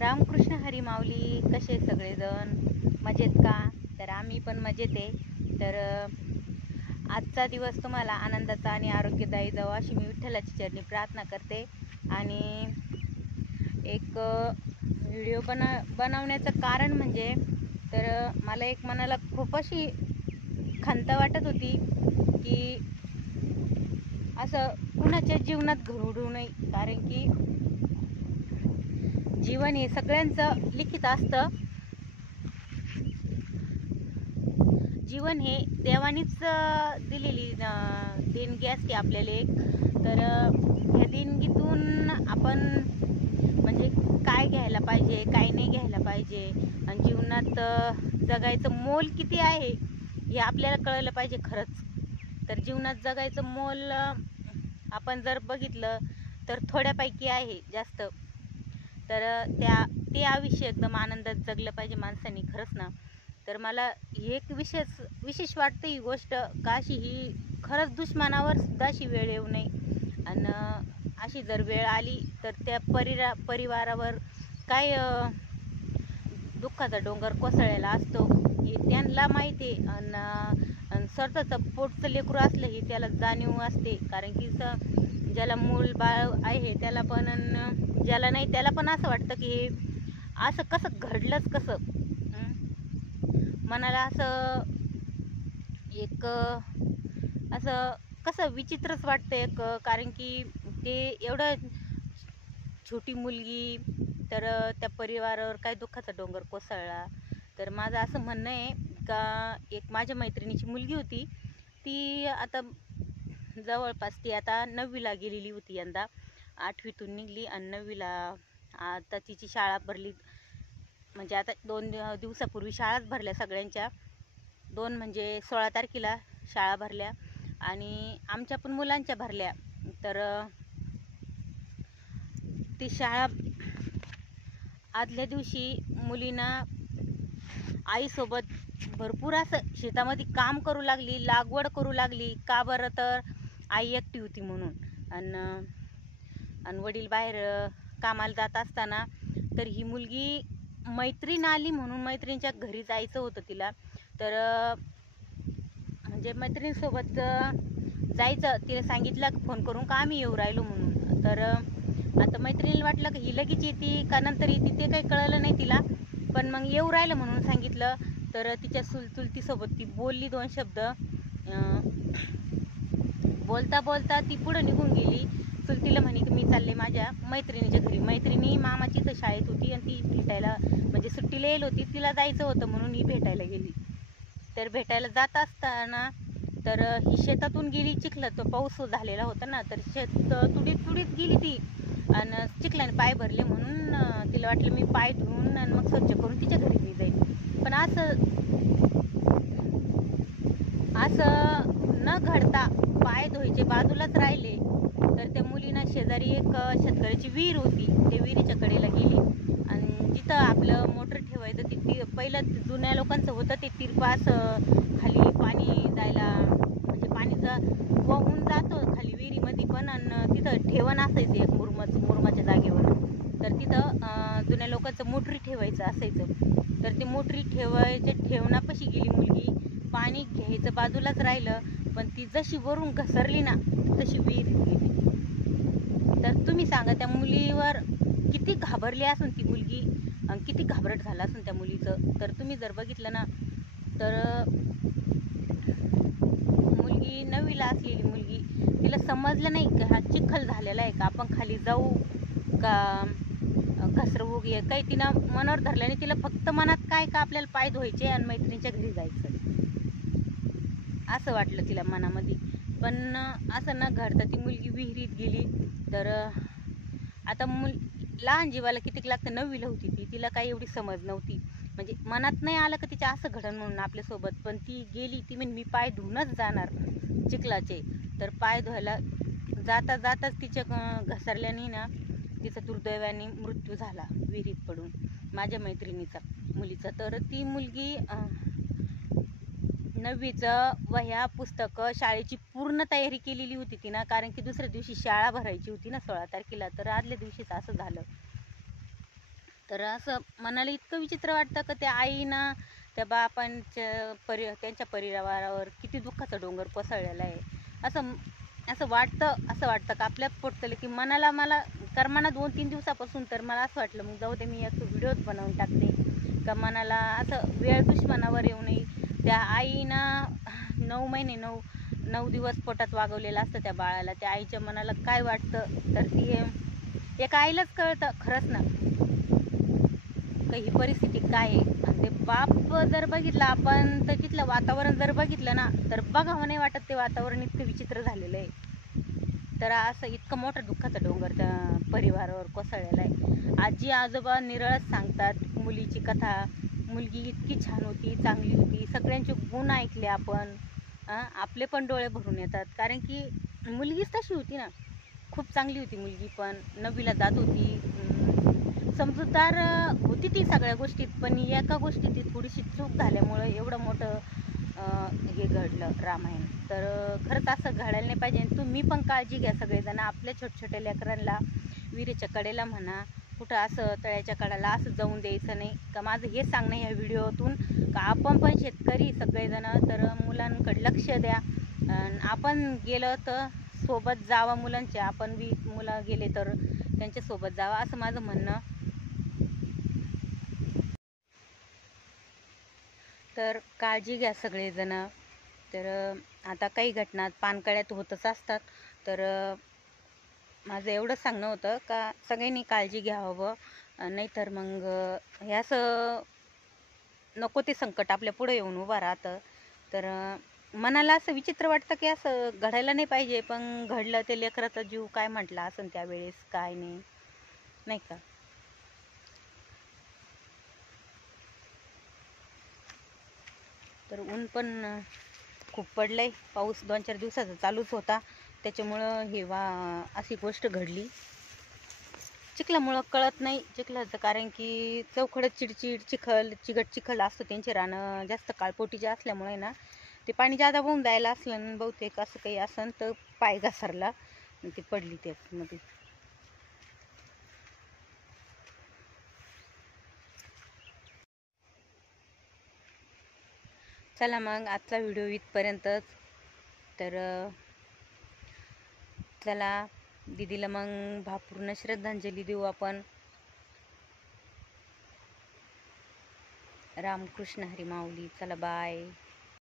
रामकृष्ण हरी माऊली. कसे सगळेजण मजेत का? तर आम्ही पण मजेत आहे. तर आजचा दिवस तुम्हाला आनंदाचा आणि आरोग्यदायी जावा अशी मी विठ्ठलाची चरणी प्रार्थना करते. आणि एक व्हिडिओ बनवण्याचं कारण म्हणजे तर मला एक मनाला खूप अशी खंत वाटत होती की असं कुणाच्या जीवनात घडू नये, कारण की जीवन हे सगळ्यांचं लिखित असतं. जीवन हे देवानीच दिलेली देणगी असते आपल्याला एक. तर ह्या देणगीतून आपण म्हणजे काय घ्यायला पाहिजे, काय नाही घ्यायला पाहिजे, आणि जीवनात जगायचं मोल किती आहे हे आपल्याला कळलं पाहिजे खरंच. तर जीवनात जगायचं मोल आपण जर बघितलं तर थोड्यापैकी आहे जास्त. तर ते आयुष्य एकदम आनंदात जगलं पाहिजे माणसाने, खरंच ना. तर मला एक विशेष वाटतं ही गोष्ट, का अशी ही खरंच दुश्मनावर सुद्धा अशी वेळ येऊ नये. आणि अशी जर वेळ आली तर त्या परिवारावर काय दुःखाचा डोंगर कोसळलेला असतो हे त्यांना माहिती आहे. आणि स्वतःचं पोटचं लेकरू असलं ही त्याला जाणीव असते, कारण की ज्याला मूल बाळ आहे त्याला पण, ज्याला नाही त्याला पण असं वाटतं की हे असं कसं घडलंच कसं. मनाला असं एक असं कसं विचित्रच वाटतं एक, कारण की ते एवढं छोटी मुलगी, तर त्या परिवारावर काय दुःखाचा डोंगर कोसळला. तर माझं असं म्हणणं आहे का एक माझ्या मैत्रिणीची मुलगी होती, ती आता जवळपास ती आता 9वीला गेलेली होती. यंदा 8वीतून निघली आणि 9वीला आता तिची शाळा भरली. म्हणजे आता 2 दिवसापूर्वी शाळाच भरल्या सगळ्यांच्या. 2 म्हणजे 16 तारखेला शाळा भरल्या आणि आमच्या पण मुलांच्या भरल्या. तर ती शाळा आदल्या दिवशी मुलींना आईसोबत भरपूर असं शेतामध्ये काम करू लागली, लागवड करू लागली. का बरं? तर आई एकटी होती म्हणून. आणि वडील बाहेर कामाला जात असताना तर ही मुलगी मैत्रीण आली म्हणून मैत्रिणीच्या घरी जायचं होतं तिला. तर म्हणजे मैत्रिणीसोबत जायचं, तिला सांगितलं फोन करून का आम्ही येऊ राहिलो म्हणून. तर आता मैत्रिणीला वाटलं की ही लगेच येते का नंतर येते ते काही कळलं नाही तिला, पण मग येऊ राहिलं म्हणून सांगितलं. तर तिच्या चुलतीसोबत ती बोलली 2 शब्द. बोलता बोलता ती पुढं निघून गेली. चुलतीला म्हणे की मी चालले माझ्या मैत्रिणीच्या घरी. मैत्रिणी मामाची तर शाळेत होती आणि ती भेटायला म्हणजे सुट्टीला येईल होती, तिला जायचं होतं म्हणून ही भेटायला गेली. तर भेटायला जात असताना तर ही शेतातून गेली. चिखलात तो पाऊस झालेला होता ना, तर शेत तुडीत गेली ती आणि चिखलाने पाय भरले म्हणून तिला वाटलं मी पाय धुवून आणि मग स्वच्छ करून तिच्या घरी मी जाईल. पण असं न घडता पाय धुवायचे बाजूलाच राहिले. तर त्या मुलीना शेजारी एक शेतकऱ्याची विहीर होती, त्या विहिरीच्या कडेला गेली आणि जिथं आपलं मोटर ठेवायचं ते पहिलं जुन्या लोकांचं होतं ते तिरपास खाली पाणी जायला, म्हणजे पाणीचा वाहून जातो खाली विहिरीमध्ये पण, आणि तिथं ठेवण असायचं एक मुरमाच्या जागेवर. तर तिथं जुन्या लोकांचं मोटरी ठेवायचं असायचं. तर ते मोटरी ठेवणापाशी गेली मुलगी. पाणी घ्यायचं बाजूलाच राहिलं, पण ती जशी वरून घसरली ना तशी विहिरीत गेली. तर तुम्ही सांगा त्या मुलीवर किती घाबरली असून ती मुलगी, आणि किती घाबरट झाला असून त्या मुलीचं. तर तुम्ही जर बघितलं ना तर मुलगी 9वीला असलेली मुलगी, तिला समजलं नाही की हा चिखल झालेला आहे का, आपण खाली जाऊ का घसरवू काही तिनं मनावर धरलं नाही. तिला फक्त मनात काय का आपल्याला पाय धुवायचे आणि मैत्रिणीच्या घरी जायचं असं वाटलं तिला मनामध्ये. पण असं न घडतं ती मुलगी विहिरीत गेली. तर आता लहान जीवाला कितीक लागतं, 9वीला होती ती, तिला काही एवढी समज नव्हती. म्हणजे मनात नाही आलं का तिच्या असं घडण म्हणून आपल्यासोबत. पण ती गेली, ती म्हणजे मी पाय धुवूनच जाणार चिखलाचे. तर पाय धुवायला जाताच तिच्या घसरल्याने ना तिचा दुर्दैवाने मृत्यू झाला विहिरीत पडून, माझ्या मैत्रिणीचा मुलीचा. तर ती मुलगी 9वीचं वह्या पुस्तकं शाळेची पूर्ण तयारी केलेली होती तिनं, कारण की दुसऱ्या दिवशी शाळा भरायची होती ना 16 तारखेला. तर आदल्या दिवशीच असं झालं. तर असं मनाला इतकं विचित्र वाटतं का त्या आईनं त्या बापांच्या त्यांच्या परिवारावर किती दुःखाचा डोंगर कोसळलेला आहे. असं असं वाटतं का आपल्या पोटतले की मला करमाना 2-3 दिवसापासून तर मला असं वाटलं मग जाऊ दे, मी एक व्हिडिओच बनवून टाकते का मनाला असं वेळ दुश्मनावर येऊ नये. त्या आईनं 9 महिने 9 दिवस पोटात वागवलेलं असतं त्या बाळाला. त्या आईच्या मनाला काय वाटतं तर ती एका आईलाच कळतं खरंच ना का ही परिस्थिती काय आहे. आणि ते बाप जर बघितलं आपण तर तिथलं वातावरण जर बघितलं ना तर बघावं नाही वाटत. ते वातावरण इतकं विचित्र झालेलं आहे. तर असं इतकं मोठं दुःखाचा डोंगर त्या परिवारावर कोसळलेला आहे. आजी आजोबा निरळच सांगतात मुलीची कथा. मुलगी इतकी छान होती, चांगली होती, सगळ्यांचे गुण ऐकले आपण. आपले पण डोळे भरून येतात कारण की मुलगीच तशी होती ना. खूप चांगली होती मुलगी पण 9वीला जात होती. समजूतदार होती ती सगळ्या गोष्टीत, पण एका गोष्टीत ती थोडीशी चूक झाल्यामुळं एवढं मोठं हे घडलं रामायण. तर खरंच असं घडायला नाही पाहिजे. तुम्ही पण काळजी घ्या सगळेजण. आपल्या छोट्या लेकरांना विहिरीच्या कडेला म्हणा, कुठं असं तळ्याच्या कडेला असं जाऊन द्यायचं नाही. का माझं हे सांगणं ह्या व्हिडिओतून का आपण पण शेतकरी सगळेजण तर मुलांकडे लक्ष द्या. आपण गेलं तर सोबत जावा मुलांच्या. आपण बी मुलं गेले तर त्यांच्यासोबत जावा असं माझं म्हणणं. तर काळजी घ्या सगळेजण. तर आता काही घटना पानकळ्यात होतच असतात. तर माझं एवढं सांगणं होतं का सगळ्यांनी काळजी घ्यावं. नाहीतर मग हे असं नको ते संकट आपल्या पुढे येऊन उभं राहतं. तर मनाला असं विचित्र वाटतं की असं घडायला नाही पाहिजे, पण घडलं. ते लेकराचा जीव काय म्हटला असं त्यावेळेस काय नाही, नाही का. तर ऊन पण खूप पडलंय. पाऊस 2-4 दिवसाचा चालूच होता, त्याच्यामुळं हे अशी गोष्ट घडली. चिखलामुळं कळत नाही चिखलाचं, कारण की चौखडत चिडचिड चिकट चिखल असतो. त्यांचे रानं जास्त काळपोटीचे असल्यामुळे ना ते पाणी जादा होऊन जायला असलं बहुतेक, असं काही असन तर पाय घसरला ती पडली त्यामध्ये. चला मग आजचा व्हिडिओ इथपर्यंतच. तर चला दीदीला मग भावपूर्ण श्रद्धांजली देऊ आपण. रामकृष्ण हरी माऊली. चला बाय.